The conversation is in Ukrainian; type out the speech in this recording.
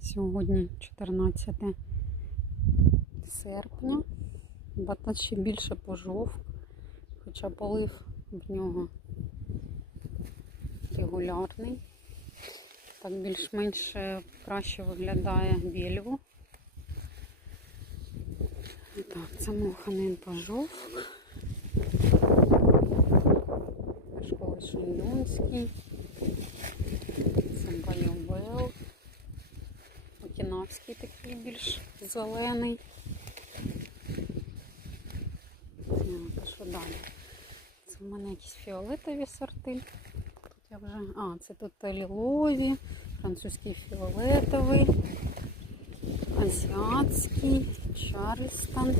Сьогодні 14 серпня. Батат ще більше пожовк, хоча полив в нього регулярний. Так більш-менш е, краще виглядає більву. Так, це моханин пожовк. Вершковий шундунський. Це байобел. Окінавський такий більш зелений. Так, що далі? Це в мене якісь фіолетові сорти. Тут я вже... А, це тут лілові, французький фіолетовий, азіатський, чарльстон.